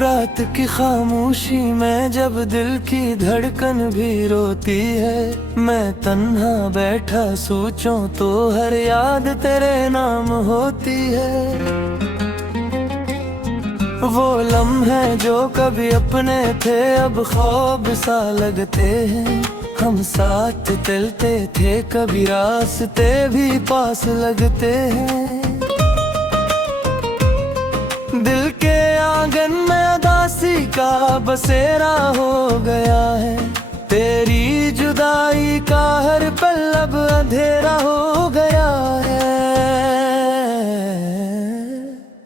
रात की खामोशी में जब दिल की धड़कन भी रोती है, मैं तन्हा बैठा सोचूं तो हर याद तेरे नाम होती है। वो लम्हे जो कभी अपने थे अब ख्वाब सा लगते हैं। हम साथ चलते थे कभी रास्ते भी पास लगते हैं। दिल के आंगन में उदासी का बसेरा हो गया है। तेरी जुदाई का हर पल अब अंधेरा हो गया है।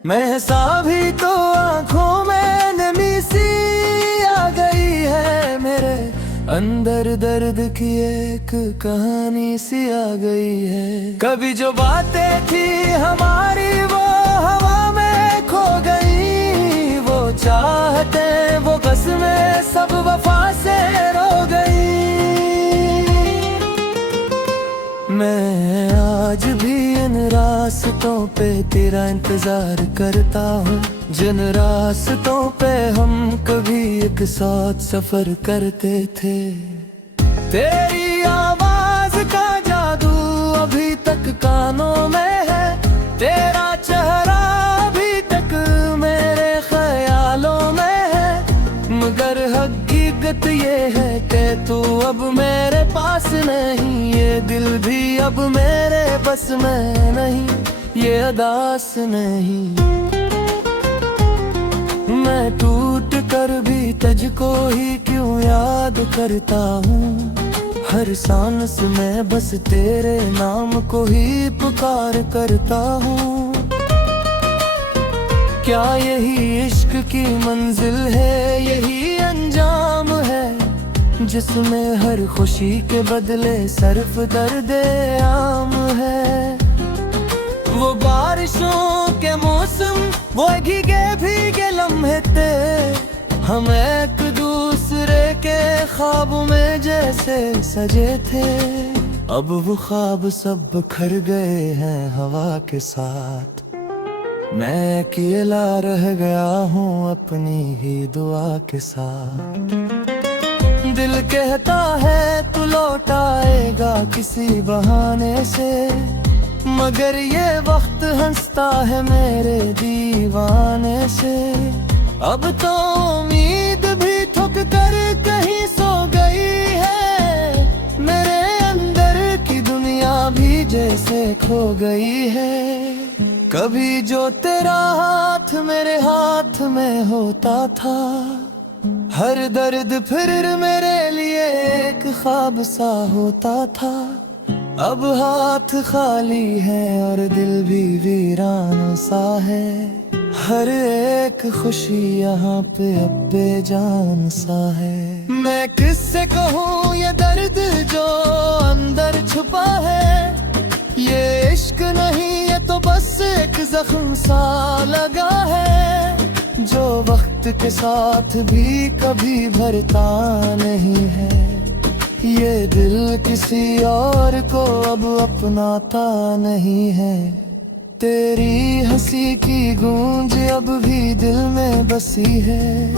महसा भी तो आंखों में नमी सी आ गई है। मेरे अंदर दर्द की एक कहानी सी आ गई है। कभी जो बातें थी हमारी वो हवा में खो गई। वो चाहते वो कसमें सब वफा से रो गई। मैं आज भी इन रास्तों पे तेरा इंतजार करता हूँ, जिन रास्तों पे हम कभी एक साथ सफर करते थे। तेरी आवाज का जादू अभी तक कानों में है। तेरा चेहरा अभी तक मेरे ख्यालों में है। मगर हकीकत ये है कि तू अब मेरे पास नहीं। ये दिल भी अब मेरे बस में नहीं, ये अदास नहीं। मैं टूट कर भी तुझको ही क्यों याद करता हूँ। हर सांस में बस तेरे नाम को ही पुकार करता हूँ। क्या यही इश्क की मंजिल है, यही अंजाम है, जिसमें हर खुशी के बदले सिर्फ दर्द आम है। वो बारिशों के मौसम, वो भीगे भीगे लम्हे थे। हम एक दूसरे के ख्वाब में जैसे सजे थे। अब वो ख्वाब सब बिखर गए हैं हवा के साथ। मैं अकेला रह गया हूँ अपनी ही दुआ के साथ। दिल कहता है तू लौट आएगा किसी बहाने से, मगर ये वक्त हंसता है मेरे दीवाने से। अब तो उम्मीद भी थक कर कहीं सो गई है। मेरे अंदर की दुनिया भी जैसे खो गई है। कभी जो तेरा हाथ मेरे हाथ में होता था, हर दर्द फिर मेरे लिए एक ख्वाब सा होता था। अब हाथ खाली है और दिल भी वीरान सा है। हर एक खुशी यहाँ पे अब बेजान सा है। मैं किससे कहूँ ये दर्द जो अंदर छुपा है। ये इश्क नहीं ये तो बस एक जख्म सा लगा है, जो वक्त के साथ भी कभी भरता नहीं है। ये दिल किसी और को अब अपनाता नहीं है। तेरी हंसी की गूंज अब भी दिल में बसी है,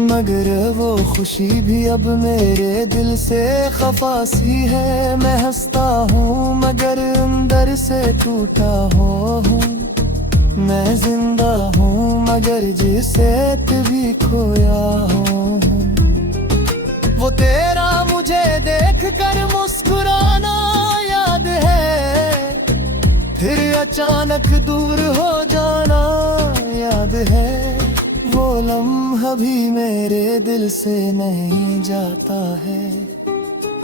मगर वो खुशी भी अब मेरे दिल से खफा सी है। मैं हंसता हूँ मगर अंदर से टूटा हूँ। मैं जिंदा हूँ मगर जिसे भी खोया हूँ। वो तेरा मुझे देख कर मुस्कुराना याद है, फिर अचानक दूर हो जाना याद है। वो लम्हा भी मेरे दिल से नहीं जाता है,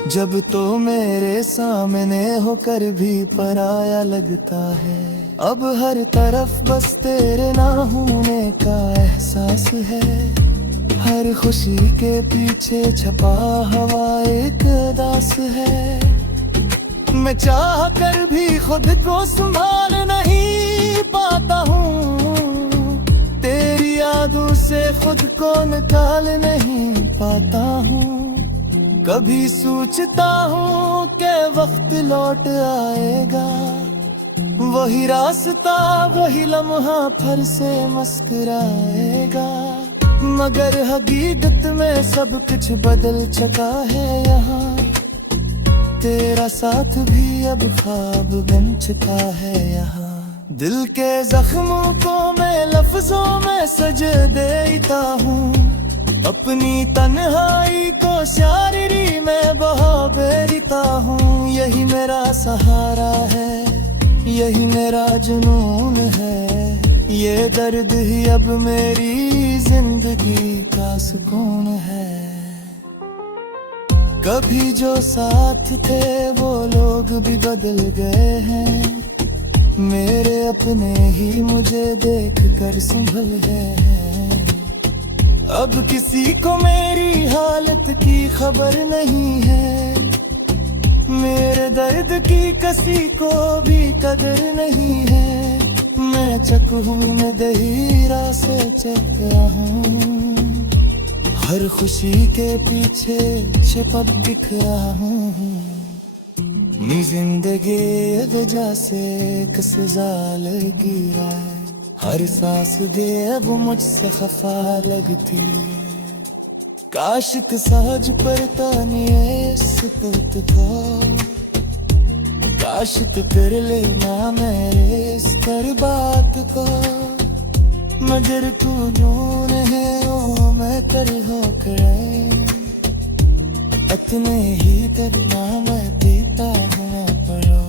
जब तो मेरे सामने होकर भी पराया लगता है। अब हर तरफ बस तेरे ना होने का एहसास है। हर खुशी के पीछे छपा हवा एक दास है। मैं चाह कर भी खुद को संभाल नहीं पाता हूँ। तेरी यादों से खुद को निकाल नहीं पाता हूँ। कभी सोचता हूँ कि वक्त लौट आएगा, वही रास्ता वही लम्हा फिर से मुस्कुराएगा। मगर हकीकत में सब कुछ बदल चुका है यहाँ। तेरा साथ भी अब ख्वाब बन चुका है यहाँ। दिल के जख्मों को मैं लफ्जों में सज देता हूँ, अपनी तन्हाई को शायरी में बहा देता हूँ। यही मेरा सहारा है, यही मेरा जुनून है, ये दर्द ही अब मेरी जिंदगी का सुकून है। कभी जो साथ थे वो लोग भी बदल गए हैं, मेरे अपने ही मुझे देख कर संभल गए हैं। अब किसी को मेरी हालत की खबर नहीं है, मेरे दर्द की किसी को भी कदर नहीं है। मैं चकहू में दहीरा से चक्का हूँ, हर खुशी के पीछे छिपक बिखरा हूँ। नी जिंदगी वजह से एक सजा लगी है, हर सांस दे अब मुझसे खफा लगती। काशिक साज पर तानिए सिफत था, काशिक कर लेना मेरे इस कर बात को। मगर तू जून है ओ मैं कर हो करे, इतने ही करना मैं देता हूँ पड़ो।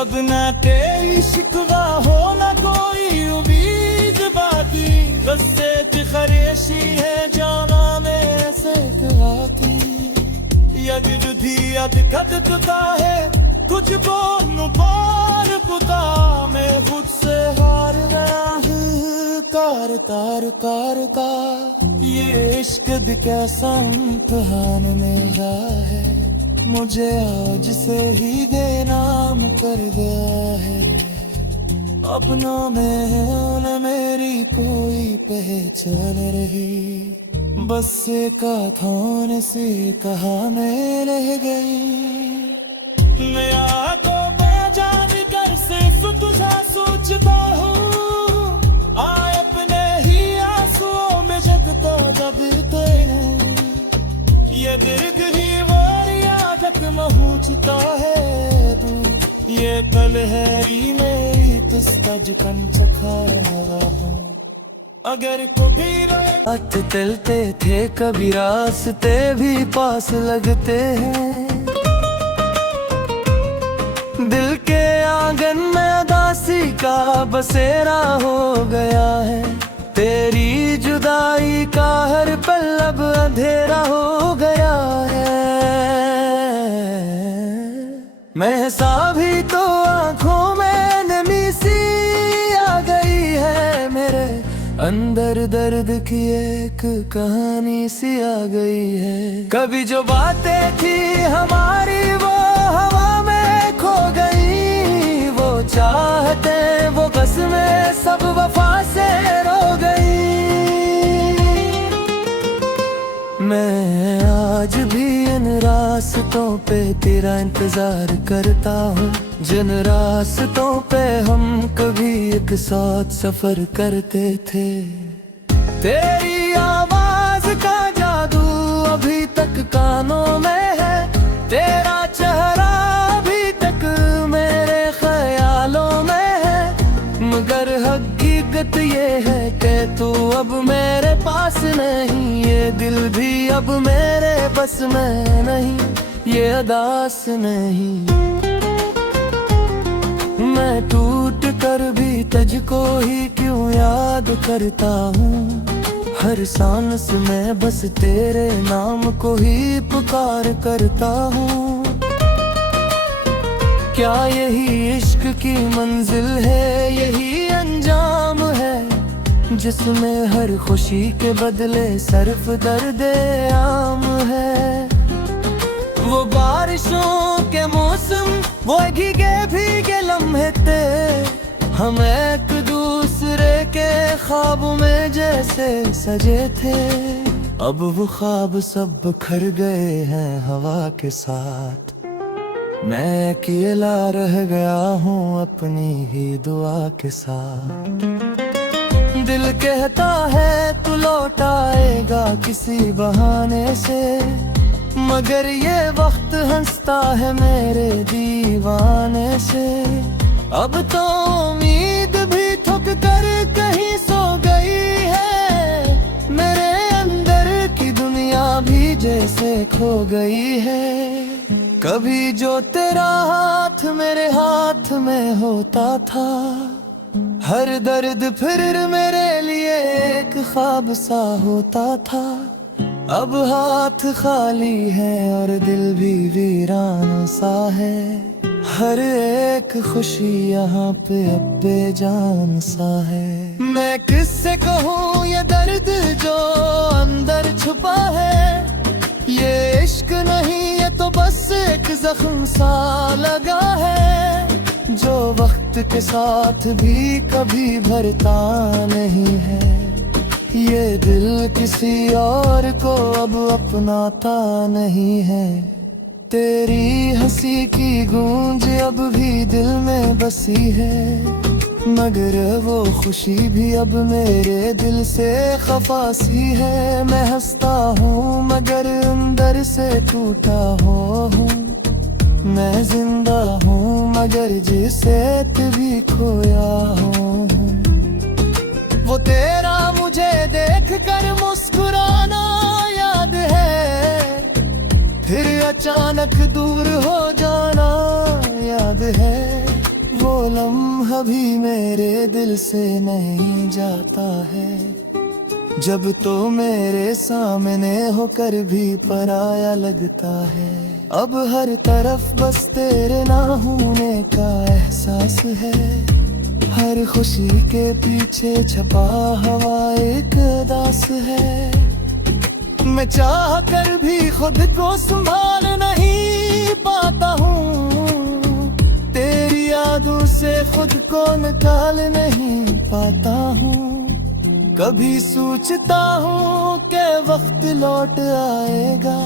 अब ना तेरी शिकवा हो ना कोई उम्मीद बाकी, बस एक खरेशी है जाना में से कराती। यद जुधी यद कद तुता है कुछ बोलूं पार कुता, मैं खुद से हार गया हूँ तार तार तार का। ये इश्क कैसा इम्तिहान मेरा है, मुझे आज से ही देनाम कर गया है। अपनों में न मेरी कोई पहचान रही, बस का थान से कहा मैं रह गई। मैं तो बेजान कर सिर्फ तुझा सोचता हूँ, आए अपने ही आंसुओं में जगता जब तेरे। ये दर्द ही वारिया तक पहुँचता है तू, ये पल है ही मेरी तुझका जुकन चखाया हूँ। अगर कभी रात चलते थे कभी रास्ते भी पास लगते हैं, दिल के आंगन में उदासी का बसेरा हो गया है। तेरी जुदाई का हर पल अब अंधेरा हो गया है। महसा भी तो आंखों में नमी सी आ गई है, मेरे अंदर दर्द की एक कहानी सी आ गई है। कभी जो बातें थी हमारी वो हवा में खो गई, वो चाहते वो कसमें सब वफा से रो गई। मैं आज भी इन रास्तों पे तेरा इंतजार करता हूँ, जिन रास्तों पे हम कभी एक साथ सफर करते थे। तेरी आवाज का जादू अभी तक कानों में है, तेरा चेहरा अभी तक मेरे ख्यालों में है। मगर हकीकत ये है कि तू अब मेरे पास नहीं, ये दिल भी अब मेरे बस में नहीं, ये अदास नहीं। मैं टूट कर भी तुझको ही क्यों याद करता हूँ, हर सांस में बस तेरे नाम को ही पुकार करता हूँ। क्या यही इश्क की मंजिल है, यही अंजाम है, जिसमें हर खुशी के बदले सिर्फ दर्द आम है। वो बारिशों के मौसम वो भीगे भीगे लम्हे थे, हम एक दूसरे के ख्वाब में जैसे सजे थे। अब वो ख्वाब सब बिखर गए हैं हवा के साथ, मैं अकेला रह गया हूँ अपनी ही दुआ के साथ। दिल कहता है तू लौट आएगा किसी बहाने से, मगर ये वक्त हंसता है मेरे दीवाने से। अब तो उम्मीद भी थक कर कहीं सो गई है, मेरे अंदर की दुनिया भी जैसे खो गई है। कभी जो तेरा हाथ मेरे हाथ में होता था, हर दर्द फिर मेरे लिए एक ख्वाब सा होता था। अब हाथ खाली है और दिल भी वीरान सा है, हर एक खुशी यहाँ पे अब बेजान सा है। मैं किससे कहूँ ये दर्द जो अंदर छुपा है, ये इश्क नहीं ये तो बस एक जख्म सा लगा है, जो वक्त के साथ भी कभी भरता नहीं है। ये दिल किसी और को अब अपनाता नहीं है। तेरी हंसी की गूंज अब भी दिल में बसी है, मगर वो खुशी भी अब मेरे दिल से खफा सी है। मैं हंसता हूँ मगर अंदर से टूटा हूँ, मैं जिंदा हूँ मगर जिसे भी खोया हूँ। वो तेरा मुझे देख कर मुस्कुराना याद है, फिर अचानक दूर हो जाना याद है। वो लम्हा भी मेरे दिल से नहीं जाता है, जब तो मेरे सामने होकर भी पराया लगता है। अब हर तरफ बस तेरे ना होने का एहसास है, हर खुशी के पीछे छपा हुआ एक दास है। मैं चाह कर भी खुद को संभाल नहीं पाता हूँ, तेरी यादों से खुद को निकाल नहीं पाता हूँ। कभी सोचता हूँ कि वक्त लौट आएगा,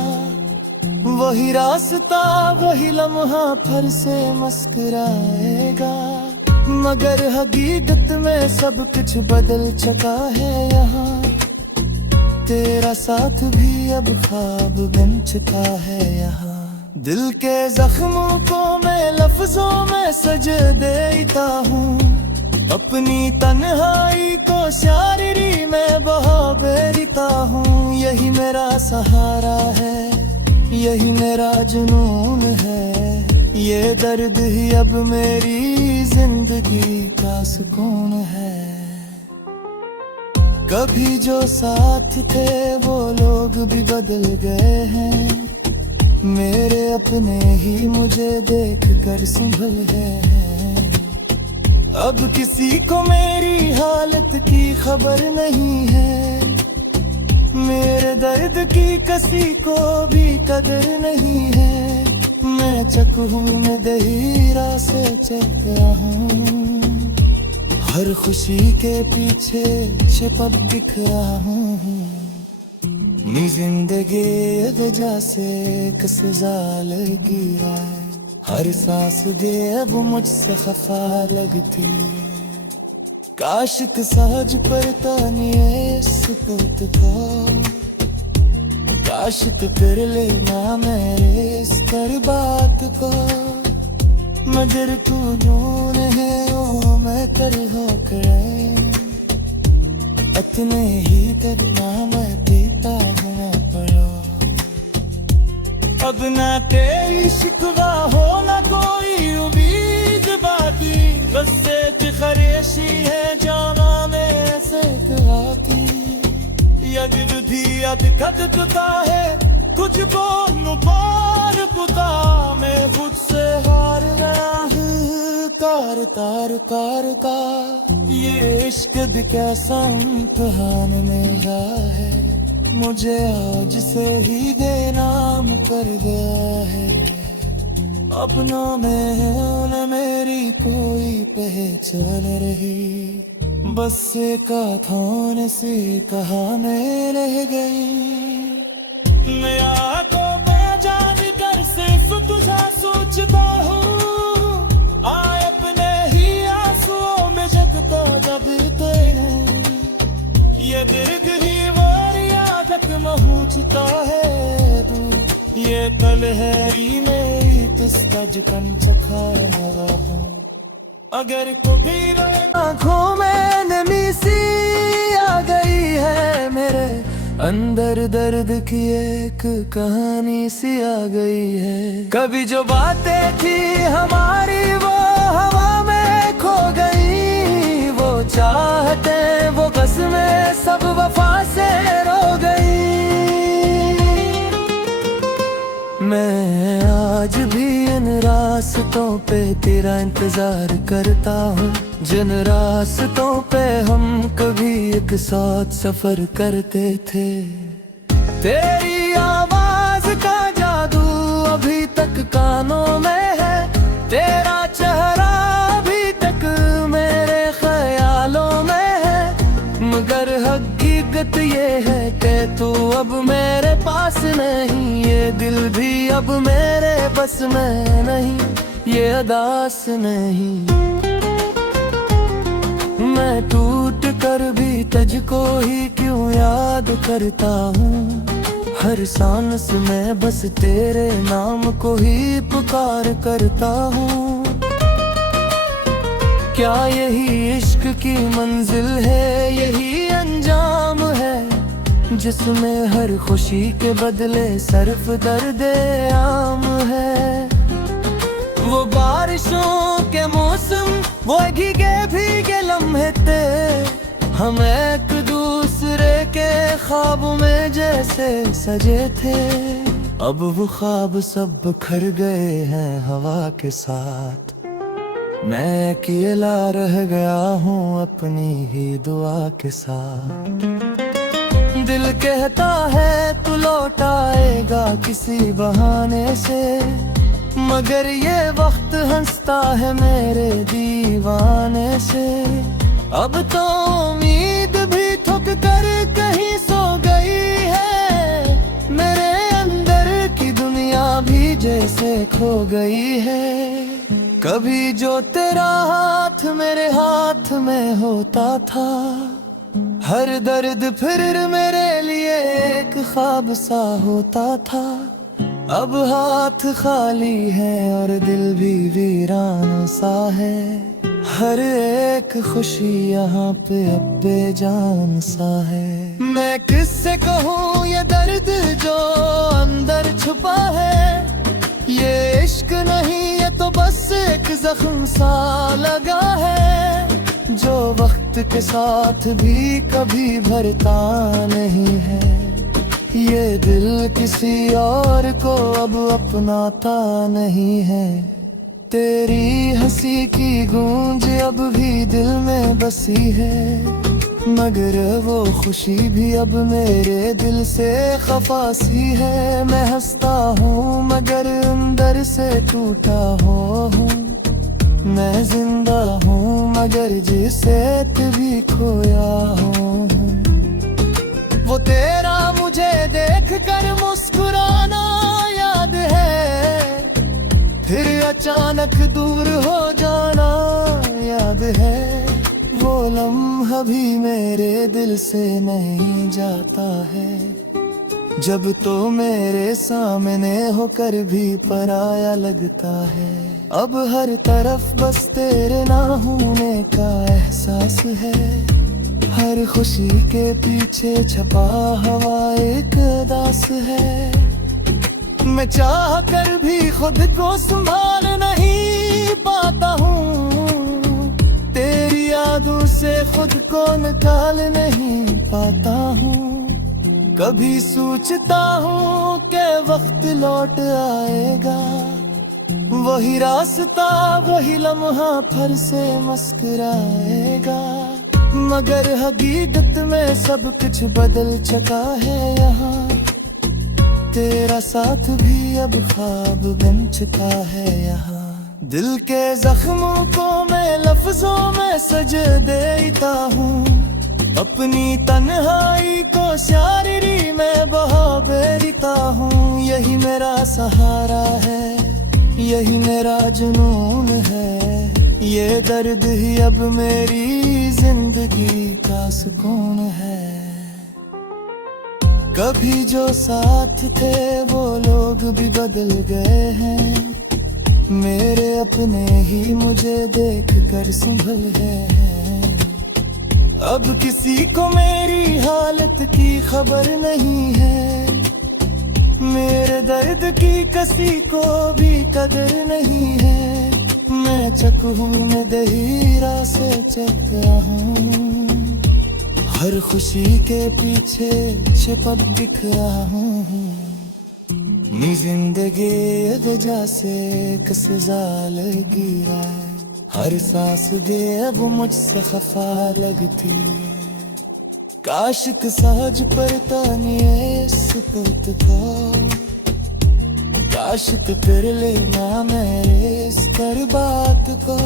वही रास्ता वही लम्हा फिर से मुस्कुराएगा, मगर हकीकत में सब कुछ बदल चुका है यहाँ। तेरा साथ भी अब ख्वाब बन चुका है यहाँ। दिल के जख्मों को मैं लफ्जों में सज देता हूँ, अपनी तन्हाई को शायरी में बहा देता हूँ। यही मेरा सहारा है, यही मेरा जुनून है, ये दर्द ही अब मेरी जिंदगी का सुकून है। कभी जो साथ थे वो लोग भी बदल गए हैं, मेरे अपने ही मुझे देख कर संभल गए हैं। अब किसी को मेरी हालत की खबर नहीं है, मेरे दर्द की किसी को भी कदर नहीं है। मैं चकहू में दहीरा से चल रहा हूँ, हर खुशी के पीछे छिपक दिख रहा हूँ। नी जिंदगी वजह से कस जाल गिरा है, हर सांस दे अब मुझसे खफा लगती। काश सहज पर तानिए सुकूत को, काश कर लेना मेरे इस कर बात को। मगर तू नून है ओ मैं कर हो करे, इतने ही करना मैं देता हूँ पड़ो। अब ना तेरी शिकवा हो ना कोई उम्मीद बाकी, बस एक खरेशी है जाना में से आती। यद दुधी यद कद कुता है कुछ बोल पार कुता, मैं खुद से हार गया हूँ तार तार तार का। ये इश्क भी कैसा इम्तिहान मेरा है, मुझे आज से ही देनाम कर गया है। अपनों में न मेरी कोई पहचान रही, बस एक थाने से कहाने रह गई। मैं तो बेजान कर सिर्फ तुझा सोचता हूँ, आए अपने ही आंसुओं में जगता जब तेरे पूछता है तू ये कल है में तज कंचखा अगर कभी आँखों में नमी सी आ गई है मेरे अंदर दर्द की एक कहानी सी आ गई है। कभी जो बातें थी हमारी वो हवा में खो गई, वो चाहते वो कसमें सब वफा से रो गई। मैं आज भी इन रास्तों पे तेरा इंतजार करता हूँ, जिन रास्तों पे हम कभी एक साथ सफर करते थे। तेरी आवाज का जादू अभी तक कानों में है, तेरा चेहरा अभी तक मेरे ख्यालों में है। मगर हकीकत ये है कि तू अब मेरे पास नहीं, ये दिल भी अब मेरे बस में नहीं, ये अदास नहीं। मैं टूट कर भी तुझको ही क्यों याद करता हूँ, हर सांस में बस तेरे नाम को ही पुकार करता हूँ। क्या यही इश्क की मंजिल है, यही अंजाम है, जिसमें हर खुशी के बदले सिर्फ दर्द आम है। वो बारिशों के मौसम, वो भीगे भीगे लम्हे थे, हम एक दूसरे के ख्वाब में जैसे सजे थे। अब वो ख्वाब सब बिखर गए हैं हवा के साथ, मैं अकेला रह गया हूँ अपनी ही दुआ के साथ। दिल कहता है तू लौट आएगा किसी बहाने से, मगर ये वक्त हंसता है मेरे दीवाने से। अब तो उम्मीद भी थक कर कहीं सो गई है, मेरे अंदर की दुनिया भी जैसे खो गई है। कभी जो तेरा हाथ मेरे हाथ में होता था, हर दर्द फिर मेरे लिए एक ख्वाब सा होता था। अब हाथ खाली है और दिल भी वीरान सा है, हर एक खुशी यहाँ पे अब बेजान सा है। मैं किससे कहूँ ये दर्द जो अंदर छुपा है, ये इश्क नहीं ये तो बस एक जख्म सा लगा है, जो वक्त के साथ भी कभी भरता नहीं है। ये दिल किसी और को अब अपनाता नहीं है, तेरी हंसी की गूंज अब भी दिल में बसी है, मगर वो खुशी भी अब मेरे दिल से खफा सी है। मैं हंसता हूँ मगर अंदर से टूटा हूँ, मैं जिंदा हूँ मगर जिसे भी खोया हूँ। वो तेरा मुझे देख कर मुस्कुराना याद है, फिर अचानक दूर हो जाना याद है। वो लम्हा भी मेरे दिल से नहीं जाता है, जब तो मेरे सामने होकर भी पराया लगता है। अब हर तरफ बस तेरे ना होने का एहसास है, हर खुशी के पीछे छपा हवा एक दास है। मैं चाह कर भी खुद को संभाल नहीं पाता हूँ, तेरी यादों से खुद को निकाल नहीं पाता हूँ। कभी सोचता हूँ कि वक्त लौट आएगा, वही रास्ता वही लम्हा फिर से मुस्कुराएगा, मगर हकीकत में सब कुछ बदल चुका है यहाँ। तेरा साथ भी अब ख्वाब बन चुका है यहाँ। दिल के जख्मों को मैं लफ्जों में सज देता हूँ, अपनी तन्हाई को शायरी में बहा देता हूँ। यही मेरा सहारा है, यही मेरा जुनून है, ये दर्द ही अब मेरी जिंदगी का सुकून है। कभी जो साथ थे वो लोग भी बदल गए हैं, मेरे अपने ही मुझे देख कर संभल गए हैं। अब किसी को मेरी हालत की खबर नहीं है, मेरे दर्द की किसी को भी कदर नहीं है। मैं चक हूँ, मैं दहीरा से चक गया हूँ, हर खुशी के पीछे छिपक दिख रहा हूँ। नी जिंदगी वजह से एक सजा लगी है, हर सांस दे अब मुझसे खफा लगती है। काशिक साज पर तानिए सुकूत था, काशिक कर लेना मेरे इस कर बात को।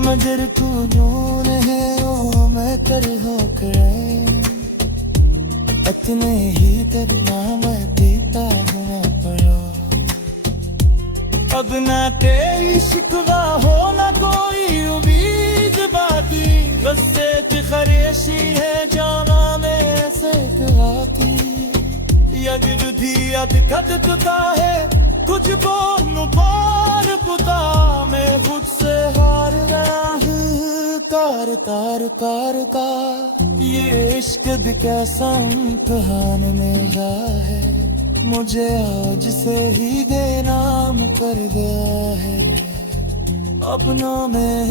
मगर तू जून है ओ मैं कर हो करे, इतने ही करना मैं देता हूँ पड़ो। अब ना तेरी शिकवा हो ना कोई उम्मीद बाती, बस एक खरेशी है जाना में से कराती। यद दुधी यद कद तुता है कुछ बोलू पार पुता, मैं खुद से हार रहा हूँ तार तार तार का। ये इश्क भी कैसा इम्तिहान मेरा है, मुझे आज से ही बेनाम कर गया है। अपनों में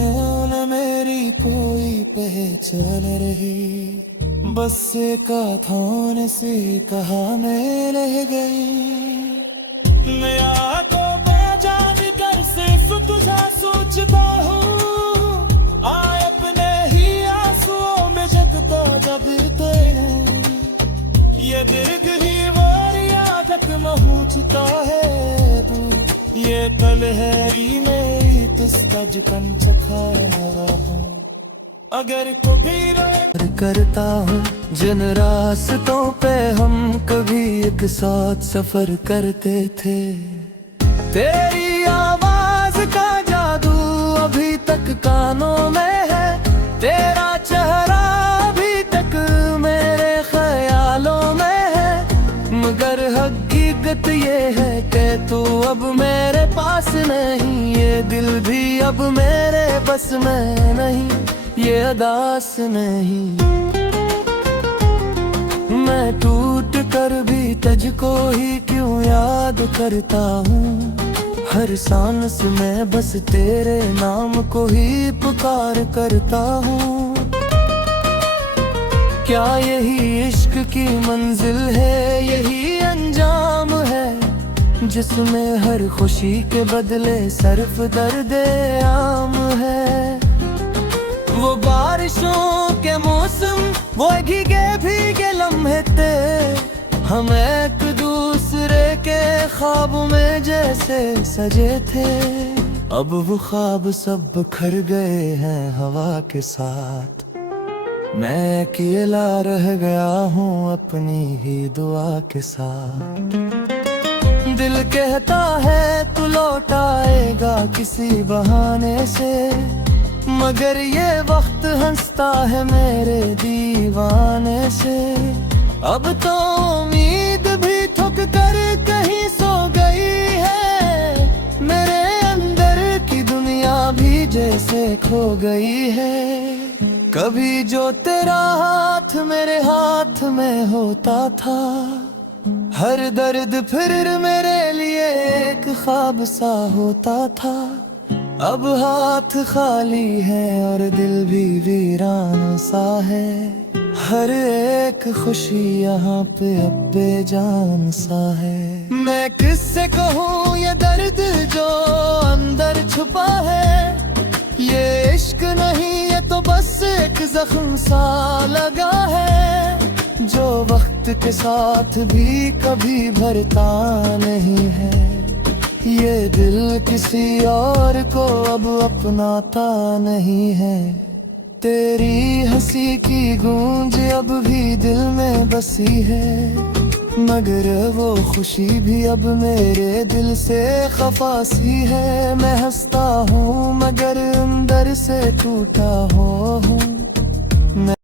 न मेरी कोई पहचान रही, बस एक थाने से कहा मैं रह गई। मैं तो पहचान कर सिर्फ तुझा सोचता हूँ, आए अपने ही आंसुओं में जगता जब हैं। ये दीर्घ ही वारिया तक पहुँचता है तू, ये पल है ही मेरी तुझका जुकन चखा हूँ। अगर कभी करता हूँ जिन रास्तों पे हम कभी एक साथ सफर करते थे, तेरी आवाज का जादू अभी तक कानों में है, तेरा चेहरा अभी तक मेरे ख्यालों में है। मगर हकीकत ये है कि तू अब मेरे पास नहीं, ये दिल भी अब मेरे बस में नहीं, ये अदास नहीं। मैं टूट कर भी तुझको ही क्यों याद करता हूँ, हर सांस में बस तेरे नाम को ही पुकार करता हूँ। क्या यही इश्क की मंजिल है, यही अंजाम है, जिसमें हर खुशी के बदले सिर्फ दर्द आम है। वो बारिशों के मौसम, वो भीगे भीगे लम्हे थे, हम एक दूसरे के ख्वाब में जैसे सजे थे। अब वो ख्वाब सब बिखर गए हैं हवा के साथ, मैं अकेला रह गया हूँ अपनी ही दुआ के साथ। दिल कहता है तू लौट आएगा किसी बहाने से, मगर ये वक्त हंसता है मेरे दीवाने से। अब तो उम्मीद भी थक कर कहीं सो गई है, मेरे अंदर की दुनिया भी जैसे खो गई है। कभी जो तेरा हाथ मेरे हाथ में होता था, हर दर्द फिर मेरे लिए एक ख्वाब सा होता था। अब हाथ खाली है और दिल भी वीरान सा है, हर एक खुशी यहाँ पे अब बेजान सा है। मैं किससे कहूँ ये दर्द जो अंदर छुपा है, ये इश्क नहीं ये तो बस एक जख्म सा लगा है, जो वक्त के साथ भी कभी भरता नहीं है। ये दिल किसी और को अब अपनाता नहीं है, तेरी हंसी की गूंज अब भी दिल में बसी है, मगर वो खुशी भी अब मेरे दिल से खफा सी है। मैं हंसता हूँ मगर अंदर से टूटा हूँ।